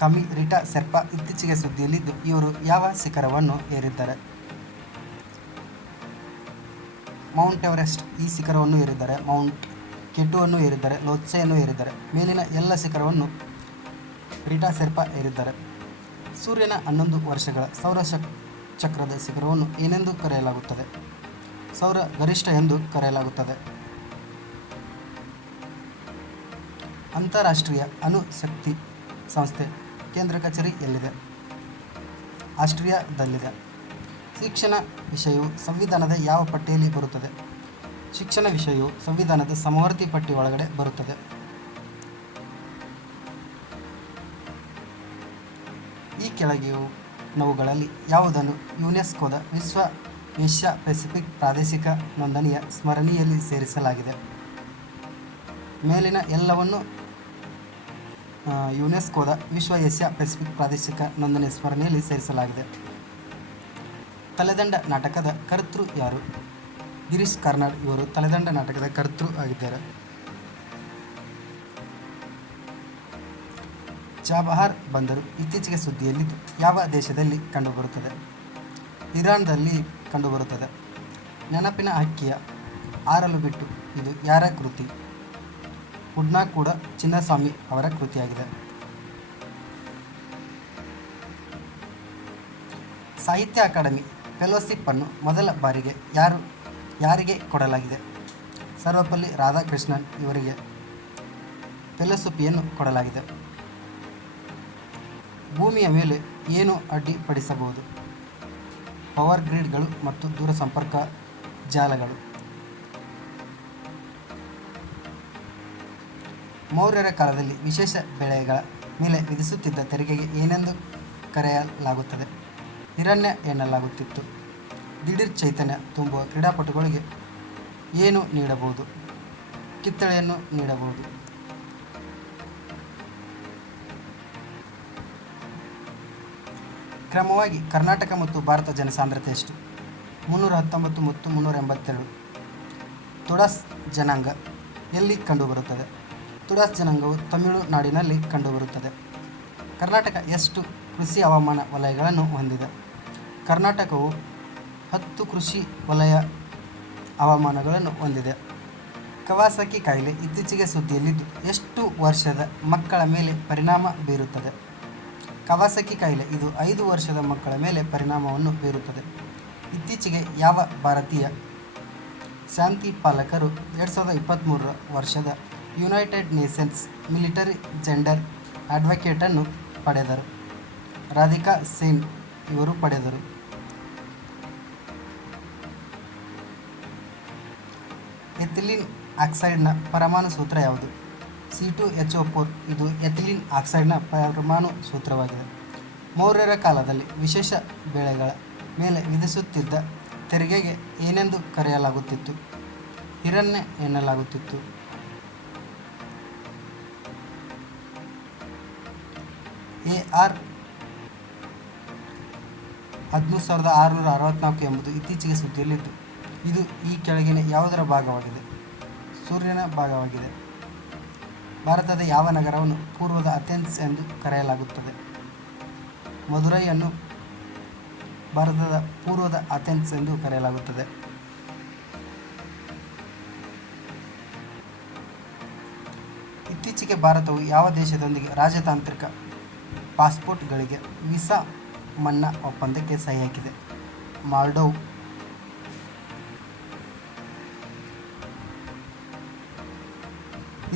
ಕಮಿ Rita ಸೆರ್ಪಾ ಇತ್ತೀಚೆಗೆ ಸುದ್ದಿಯಲ್ಲಿದ್ದು, ಇವರು ಯಾವ ಶಿಖರವನ್ನು ಏರಿದ್ದಾರೆ? ಮೌಂಟ್ ಎವರೆಸ್ಟ್ ಈ ಶಿಖರವನ್ನು ಏರಿದ್ದಾರೆ. ಮೌಂಟ್ ಕೆಟುವನ್ನು ಏರಿದ್ದಾರೆ. ಲೋತ್ಸೆಯನ್ನು ಏರಿದ್ದಾರೆ. ಮೇಲಿನ ಎಲ್ಲ ಶಿಖರವನ್ನು ರಿಟಾ ಸೆರ್ಪಾ ಏರಿದ್ದಾರೆ. ಸೂರ್ಯನ 11 ವರ್ಷಗಳ ಸೌರ ಚಕ್ರದ ಶಿಖರವನ್ನು ಏನೆಂದು ಕರೆಯಲಾಗುತ್ತದೆ? ಸೌರ ಗರಿಷ್ಠ ಎಂದು ಕರೆಯಲಾಗುತ್ತದೆ. ಅಂತಾರಾಷ್ಟ್ರೀಯ ಅಣು ಶಕ್ತಿ ಸಂಸ್ಥೆ ಕೇಂದ್ರ ಕಚೇರಿ ಎಲ್ಲಿದೆ? ಆಸ್ಟ್ರಿಯಾದಲ್ಲಿದೆ. ಶಿಕ್ಷಣ ವಿಷಯವು ಸಂವಿಧಾನದ ಯಾವ ಪಟ್ಟಿಯಲ್ಲಿ ಬರುತ್ತದೆ? ಶಿಕ್ಷಣ ವಿಷಯವು ಸಂವಿಧಾನದ ಸಮವರ್ತಿ ಪಟ್ಟಿ ಒಳಗಡೆ ಬರುತ್ತದೆ. ಈ ಕೆಳಗಿನವುಗಳಲ್ಲಿ ಯಾವುದನ್ನು ಯುನೆಸ್ಕೋದ ವಿಶ್ವ ಏಷ್ಯಾ ಪೆಸಿಫಿಕ್ ಪ್ರಾದೇಶಿಕ ನೋಂದಣಿಯ ಸ್ಮರಣಿಯಲ್ಲಿ ಸೇರಿಸಲಾಗಿದೆ? ಮೇಲಿನ ಎಲ್ಲವನ್ನು ಯುನೆಸ್ಕೋದ ವಿಶ್ವ ಏಷ್ಯಾ ಪೆಸಿಫಿಕ್ ಪ್ರಾದೇಶಿಕ ನೋಂದಣಿಯ ಸ್ಮರಣಿಯಲ್ಲಿ ಸೇರಿಸಲಾಗಿದೆ. ತಲೆದಂಡ ನಾಟಕದ ಕರ್ತೃ ಯಾರು? ಗಿರೀಶ್ ಕಾರ್ನಾಡ್ ಇವರು ತಲೆದಂಡ ನಾಟಕದ ಕರ್ತೃ ಆಗಿದ್ದಾರೆ. ಚಾಬಹಾರ್ ಬಂದರು ಇತ್ತೀಚೆಗೆ ಸುದ್ದಿಯಲ್ಲಿದ್ದು, ಯಾವ ದೇಶದಲ್ಲಿ ಕಂಡುಬರುತ್ತದೆ? ಇರಾನ್ದಲ್ಲಿ ಕಂಡುಬರುತ್ತದೆ. ನೆನಪಿನ ಹಕ್ಕಿಯ ಆರಲು ಬಿಟ್ಟು ಇದು ಯಾರ ಕೃತಿ? ಹುಡ್ನಾ ಕೂಡ ಚಿನ್ನಸ್ವಾಮಿ ಅವರ ಕೃತಿಯಾಗಿದೆ. ಸಾಹಿತ್ಯ ಅಕಾಡೆಮಿ ಫೆಲೋಶಿಪ್ ಅನ್ನು ಮೊದಲ ಬಾರಿಗೆ ಯಾರಿಗೆ ಕೊಡಲಾಗಿದೆ? ಸರ್ವಪಲ್ಲಿ ರಾಧಾಕೃಷ್ಣನ್ ಇವರಿಗೆ ಫೆಲೋಶಿಪಿಯನ್ನು ಕೊಡಲಾಗಿದೆ. ಭೂಮಿಯ ಮೇಲೆ ಏನು ಅಡ್ಡಿಪಡಿಸಬಹುದು? ಪವರ್ ಗ್ರಿಡ್ಗಳು ಮತ್ತು ದೂರಸಂಪರ್ಕ ಜಾಲಗಳು. ಮೌರ್ಯರ ಕಾಲದಲ್ಲಿ ವಿಶೇಷ ಬೆಳೆಗಳ ಮೇಲೆ ವಿಧಿಸುತ್ತಿದ್ದ ತೆರಿಗೆಗೆ ಏನೆಂದು ಕರೆಯಲಾಗುತ್ತದೆ? ಹಿರಣ್ಯ ಎನ್ನಲಾಗುತ್ತಿತ್ತು. ದಿಢೀರ್ ಚೈತನ್ಯ ತುಂಬುವ ಕ್ರೀಡಾಪಟುಗಳಿಗೆ ಏನು ನೀಡಬಹುದು? ಕಿತ್ತಳೆಯನ್ನು ನೀಡಬಹುದು. ಕ್ರಮವಾಗಿ ಕರ್ನಾಟಕ ಮತ್ತು ಭಾರತ ಜನಸಾಂದ್ರತೆ ಎಷ್ಟು? 319 ಮತ್ತು 382. ತುಡಾಸ್ ಜನಾಂಗ ಎಲ್ಲಿ ಕಂಡುಬರುತ್ತದೆ? ತುಡಾಸ್ ಜನಾಂಗವು ತಮಿಳುನಾಡಿನಲ್ಲಿ ಕಂಡುಬರುತ್ತದೆ. ಕರ್ನಾಟಕ ಎಷ್ಟು ಕೃಷಿ ಹವಾಮಾನ ವಲಯಗಳನ್ನು ಹೊಂದಿದೆ? ಕರ್ನಾಟಕವು 10 ಕೃಷಿ ವಲಯ ಹವಾಮಾನಗಳನ್ನು ಹೊಂದಿದೆ. ಕವಾಸಕಿ ಕಾಯಿಲೆ ಇತ್ತೀಚೆಗೆ ಸುದ್ದಿಯಲ್ಲಿದ್ದು, ಎಷ್ಟು ವರ್ಷದ ಮಕ್ಕಳ ಮೇಲೆ ಪರಿಣಾಮ ಬೀರುತ್ತದೆ? ಕವಾಸಕಿ ಕಾಯಿಲೆ ಇದು 5 ವರ್ಷದ ಮಕ್ಕಳ ಮೇಲೆ ಪರಿಣಾಮವನ್ನು ಬೀರುತ್ತದೆ. ಇತ್ತೀಚೆಗೆ ಯಾವ ಭಾರತೀಯ ಶಾಂತಿ ಪಾಲಕರು 2023 ವರ್ಷದ ಯುನೈಟೆಡ್ ನೇಷನ್ಸ್ ಮಿಲಿಟರಿ ಜೆಂಡರ್ ಅಡ್ವೊಕೇಟನ್ನು ಪಡೆದರು? ರಾಧಿಕಾ ಸೇನ್ ಇವರು ಪಡೆದರು. ಎಥಿಲೀನ್ ಆಕ್ಸೈಡ್ನ ಪರಮಾಣು ಸೂತ್ರ ಯಾವುದು? C2H4 ಇದು ಎಥಿಲೀನ್ ಆಕ್ಸೈಡ್ನ ಪರಮಾಣು ಸೂತ್ರವಾಗಿದೆ. ಮೌರ್ಯರ ಕಾಲದಲ್ಲಿ ವಿಶೇಷ ಬೆಳೆಗಳ ಮೇಲೆ ವಿಧಿಸುತ್ತಿದ್ದ ತೆರಿಗೆಗೆ ಏನೆಂದು ಕರೆಯಲಾಗುತ್ತಿತ್ತು? ಹಿರಣ್ಯ ಎನ್ನಲಾಗುತ್ತಿತ್ತು. AR 11664 ಎಂಬುದು ಇತ್ತೀಚೆಗೆ ಸುದ್ದಿಯಲ್ಲಿದ್ದು, ಇದು ಈ ಕೆಳಗಿನ ಯಾವುದರ ಭಾಗವಾಗಿದೆ? ಸೂರ್ಯನ ಭಾಗವಾಗಿದೆ. ಭಾರತದ ಯಾವ ನಗರವನ್ನು ಪೂರ್ವದ ಅಥೆನ್ಸ್ ಎಂದು ಕರೆಯಲಾಗುತ್ತದೆ? ಮದುರೈಯನ್ನು ಭಾರತದ ಪೂರ್ವದ ಅಥೆನ್ಸ್ ಎಂದು ಕರೆಯಲಾಗುತ್ತದೆ. ಇತ್ತೀಚೆಗೆ ಭಾರತವು ಯಾವ ದೇಶದೊಂದಿಗೆ ರಾಜತಾಂತ್ರಿಕ ಪಾಸ್ಪೋರ್ಟ್ಗಳಿಗೆ ವೀಸಾ ಮನ್ನಾ ಒಪ್ಪಂದಕ್ಕೆ ಸಹಿ ಹಾಕಿದೆ? ಮಾಲ್ಡೋವ್.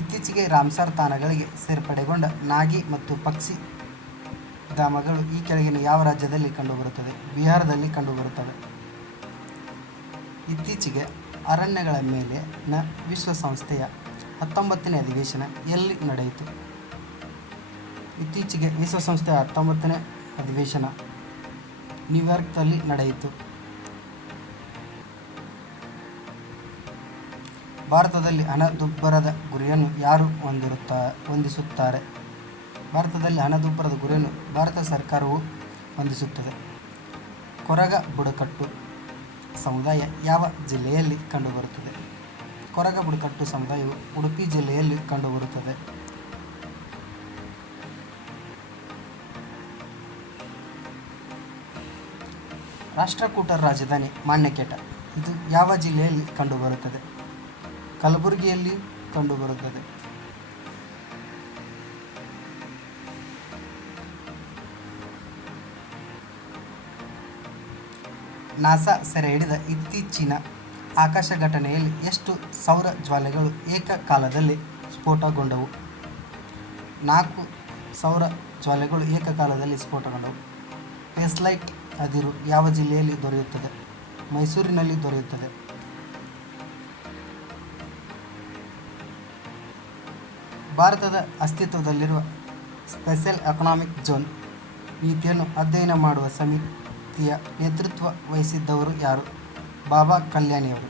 ಇತ್ತೀಚೆಗೆ ರಾಮ್ಸರ್ ತಾಣಗಳಿಗೆ ಸೇರ್ಪಡೆಗೊಂಡ ನಾಗಿ ಮತ್ತು ಪಕ್ಷಿ ಧಾಮಗಳು ಈ ಕೆಳಗಿನ ಯಾವ ರಾಜ್ಯದಲ್ಲಿ ಕಂಡುಬರುತ್ತದೆ? ಬಿಹಾರದಲ್ಲಿ ಕಂಡುಬರುತ್ತವೆ. ಇತ್ತೀಚೆಗೆ ಅರಣ್ಯಗಳ ಮೇಲಿನ ವಿಶ್ವಸಂಸ್ಥೆಯ 19ನೇ ಅಧಿವೇಶನ ಎಲ್ಲಿ ನಡೆಯಿತು? ಇತ್ತೀಚೆಗೆ ವಿಶ್ವಸಂಸ್ಥೆಯ 19ನೇ ಅಧಿವೇಶನ ನ್ಯೂಯಾರ್ಕ್ನಲ್ಲಿ ನಡೆಯಿತು. ಭಾರತದಲ್ಲಿ ಹಣದುಬ್ಬರದ ಗುರಿಯನ್ನು ಯಾರು ಹೊಂದಿಸುತ್ತಾರೆ? ಭಾರತದಲ್ಲಿ ಹಣದುಬ್ಬರದ ಗುರಿಯನ್ನು ಭಾರತ ಸರ್ಕಾರವು ಹೊಂದಿಸುತ್ತದೆ. ಕೊರಗ ಬುಡಕಟ್ಟು ಸಮುದಾಯ ಯಾವ ಜಿಲ್ಲೆಯಲ್ಲಿ ಕಂಡುಬರುತ್ತದೆ? ಕೊರಗ ಬುಡಕಟ್ಟು ಸಮುದಾಯವು ಉಡುಪಿ ಜಿಲ್ಲೆಯಲ್ಲಿ ಕಂಡುಬರುತ್ತದೆ. ರಾಷ್ಟ್ರಕೂಟರ ರಾಜಧಾನಿ ಮಾನ್ಯಕೇಟ. ಇದು ಯಾವ ಜಿಲ್ಲೆಯಲ್ಲಿ ಕಂಡುಬರುತ್ತದೆ? ಕಲಬುರಗಿಯಲ್ಲಿ ಕಂಡುಬರುತ್ತದೆ. ನಾಸಾ ಸೆರೆ ಹಿಡಿದ ಇತ್ತೀಚಿನ ಆಕಾಶ ಘಟನೆಯಲ್ಲಿ ಎಷ್ಟು ಸೌರ ಜ್ವಾಲೆಗಳು ಏಕಕಾಲದಲ್ಲಿ ಸ್ಫೋಟಗೊಂಡವು? 4 ಸೌರ ಜ್ವಾಲೆಗಳು ಏಕಕಾಲದಲ್ಲಿ ಸ್ಫೋಟಗೊಂಡವು. ಪೇಸ್ಲೈಟ್ ಅದಿರು ಯಾವ ಜಿಲ್ಲೆಯಲ್ಲಿ ದೊರೆಯುತ್ತದೆ? ಮೈಸೂರಿನಲ್ಲಿ ದೊರೆಯುತ್ತದೆ. ಭಾರತದ ಅಸ್ತಿತ್ವದಲ್ಲಿರುವ ಸ್ಪೆಷಲ್ ಎಕನಾಮಿಕ್ ಝೋನ್ ನೀತಿಯನ್ನು ಅಧ್ಯಯನ ಮಾಡುವ ಸಮಿತಿಯ ನೇತೃತ್ವ ವಹಿಸಿದ್ದವರು ಯಾರು? ಬಾಬಾ ಕಲ್ಯಾಣಿಯವರು.